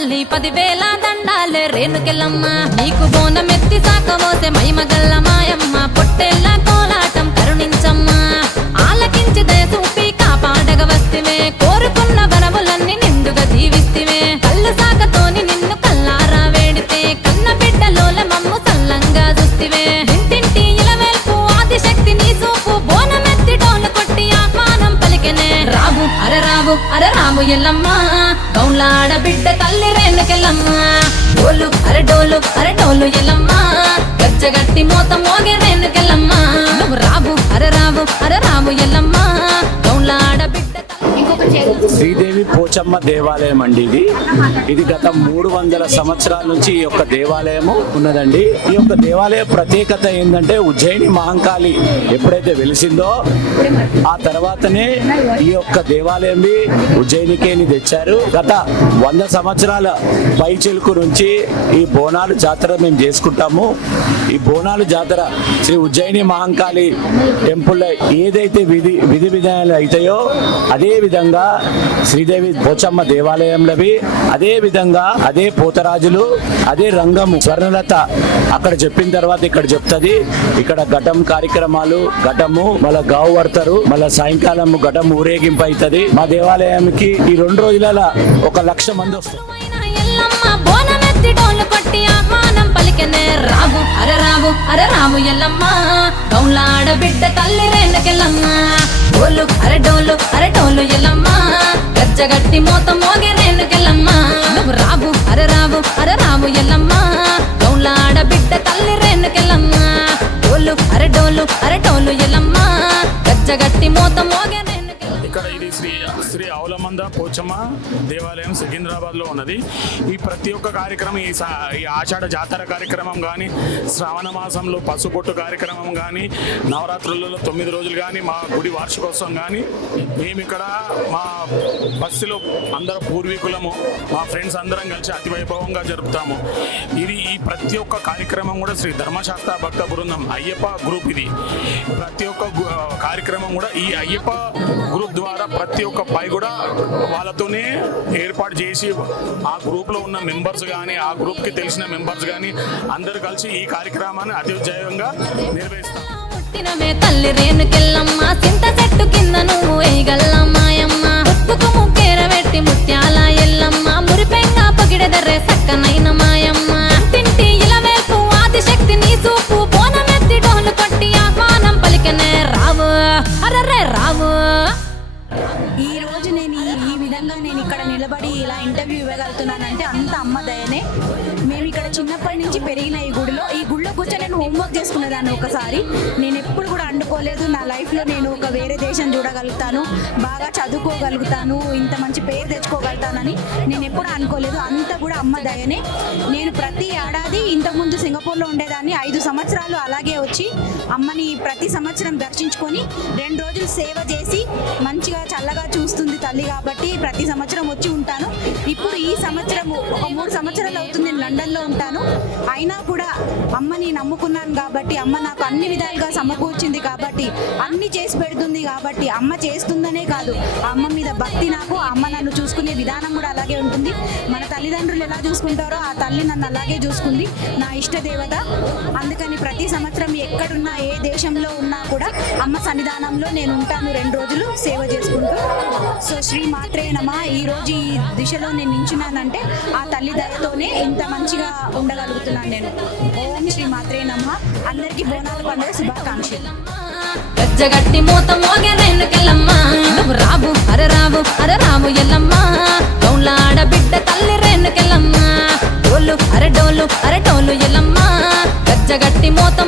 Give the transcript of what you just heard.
తల్లి పదివేల దండాలే రేణుకెళ్ళమ్మ నీకు బోనమెత్తి సాకమోసే మైమగల్ల మాయమ్మ. పొట్టెల్ల కోలాటం కరుణించమ్మ. ఆలకించి దయచూపి కాపాడగ వస్తివే. కోరుకున్న వరములన్నీ నిండుగా జీవిస్తివే. కళ్ళు సాకతోని నిన్ను కల్లారా వేడితే. కన్న బిడ్డలోల మమ్ము సల్లంగా చూస్తివే. ఇంటింటి ఇలవేల్పు ఆదిశక్తి నీ చూపు. బోనమెత్తి డోలు కొట్టి ఆహ్వానం పలికెనే. రావు అర రావు అర రాము ఎల్లమ్మా. గౌలాడ బిడ్డ తల్లి రేణుకెళ్ళమ్మ డోలు అర డోలు అర డోలు ఎల్లమ్మ గచ్చగట్టి మోత మోగే శ్రీదేవి పోచమ్మ దేవాలయం అండి ఇది. ఇది గత మూడు వందల సంవత్సరాల నుంచి ఈ యొక్క దేవాలయము ఉన్నదండి. ఈ యొక్క దేవాలయ ప్రత్యేకత ఏంటంటే ఉజ్జయిని మహంకాళి ఎప్పుడైతే వెలిసిందో ఆ తర్వాతనే ఈ యొక్క దేవాలయం ఉజ్జయినికేని తెచ్చారు. గత వంద సంవత్సరాల పై చిలుకు నుంచి ఈ బోనాలు జాతర మేము చేసుకుంటాము. ఈ బోనాలు జాతర శ్రీ ఉజ్జయిని మహంకాళి టెంపుల్ ఏదైతే విధి విధి విధానాలు అవుతాయో అదే విధంగా శ్రీదేవి పోచమ్మ దేవాలయంలోవి. అదే విధంగా అదే పోతరాజులు అదే రంగము స్వర్ణలత అక్కడ చెప్పిన తర్వాత ఇక్కడ చెప్తుంది. ఇక్కడ ఘటం కార్యక్రమాలు ఘటము మళ్ళా గావు పడతారు మళ్ళా సాయంకాలం ఘటం ఊరేగింపు అవుతుంది మా దేవాలయానికి ఈ రెండు రోజుల ఒక లక్ష మంది వస్తారు. అయినా ఎల్లమ్మ డోలు కొట్టి ఆహ్వానం పలికెనే రావు అర రావు అర రాము ఎల్లమ్మ. గౌలాడ బిడ్డ తల్లి రేణుకెళ్ళమ్మ డోలు అర డోలు అర డోలు ఎల్లమ్మ. గజ్జగట్టి మోత మోగే రేణుకెల్లమ్మ. నువ్వు రావు అర రావు అర రాము ఎల్లమ్మ. గౌలాడ బిడ్డ తల్లి రేణుకెల్లమ్మ. డోలు అర డోలు అర డోలు ఎల్లమ్మ. గజ్జగట్టి మోత మోగే రేణుకెల్లమ్మ. ఇక్కడ ఇది శ్రీ శ్రీ అవులమంద పోచమ్మ దేవాలయం సికింద్రాబాద్లో ఉన్నది. ఈ ప్రతి ఒక్క కార్యక్రమం ఈ సా- ఈ ఆషాఢ జాతర కార్యక్రమం కానీ శ్రావణ మాసంలో పసుపొట్టు కార్యక్రమం కానీ నవరాత్రులలో తొమ్మిది రోజులు కానీ మా గుడి వార్షికోత్సవం కానీ మేము ఇక్కడ మా బస్సులో అందరం పూర్వీకులము మా ఫ్రెండ్స్ అందరం కలిసి అతి వైభవంగా జరుపుతాము. ఇది ఈ ప్రతి ఒక్క కార్యక్రమం కూడా శ్రీ ధర్మశాస్త్ర భక్త బృందం అయ్యప్ప గ్రూప్ ఇది. ప్రతి ఒక్క కార్యక్రమం కూడా ఈ అయ్యప్ప గ్రూప్ ద్వారా ప్రతి ఒక్క పై కూడా వాళ్ళతోనే ఏర్పాటు చేసి ఆ గ్రూప్లో ఉన్న మెంబర్స్ కానీ ఆ గ్రూప్కి తెలిసిన మెంబర్స్ కానీ అందరు కలిసి ఈ కార్యక్రమాన్ని అతివిజయంగా నిర్వహిస్తాం. తల్లి రేణుకెళ్ళమ్మ చింత చెట్టు కింద ఇక్కడ నిలబడి ఇలా ఇంటర్వ్యూ ఇవ్వగలుగుతున్నానంటే అంత అమ్మ దయనే. మేము ఇక్కడ చిన్నప్పటి నుంచి పెరిగిన ఈ గుడిలో ఈ గుడిలో కూర్చొని నేను హోంవర్క్ చేసుకునేదాన్ని ఒకసారి. నేను ఎప్పుడు కూడా అండుకోలేదు. నా లైఫ్లో నేను ఒక వేరే దేశం చూడగలుగుతాను. బాగా చదువుకోగలుగుతాను. ఇంత మంచి పేరు తెచ్చుకోగలుగుతానని నేను ఎప్పుడు అనుకోలేదు. అంత కూడా అమ్మ దయనే. నేను ప్రతి ఏడాది ఇంతకుముందు సింగపూర్లో ఉండేదాన్ని. ఐదు సంవత్సరాలు అలాగే వచ్చి అమ్మని ప్రతి సంవత్సరం దర్శించుకొని రెండు రోజులు సేవ చేసి మంచిగా చల్లగా చూస్తుంది తల్లి కాబట్టి ప్రతి సంవత్సరం వచ్చి ఉంటాను. ఇప్పుడు ఈ సంవత్సరము ఒక మూడు సంవత్సరాలు అవుతుంది నేను లండన్లో ఉంటాను. అయినా కూడా అమ్మని నమ్ముకున్నాను కాబట్టి అమ్మ నాకు అన్ని విధాలుగా సమకూర్చింది కాబట్టి అన్ని చేసి పెడుతుంది కాబట్టి అమ్మ చేస్తుందనే కాదు. ఆ అమ్మ మీద భక్తి నాకు అమ్మ నన్ను చూసుకునే విధానం కూడా అలాగే ఉంటుంది. మన తల్లిదండ్రులు ఎలా చూసుకుంటారో ఆ తల్లి నన్ను అలాగే చూసుకుంది. నా ఇష్ట దేవత. అందుకని ప్రతి సంవత్సరం ఎక్కడున్నా ఏ దేశంలో ఉన్నా కూడా అమ్మ సన్నిధానంలో నేను ఉంటాను. రెండు రోజులు సేవ చేసుకుంటూ. సో శ్రీ మాత్రే నమ. ఈ రోజు ఈ దిశలో నేను నించున్నానంటే ఆ తల్లిదండ్రులతోనే ఇంత మంచిగా ఉండగలుగుతున్నాను నేను. ఓం శ్రీ మాత్రే నమ. అందరికీ బోనాలు పండుగ శుభాకాంక్షలు. గజ్జగట్టి మూత మోగే నేను నువ్వు రాబు అర రాబు అర రాబు ఎల్లమ్మా. డౌన్లాడ బిడ్డ తల్లి రేణుకెల్లమ్మా డోలు అర డోలు అర డోలు ఎల్లమ్మా. గజ్జగట్టి మూత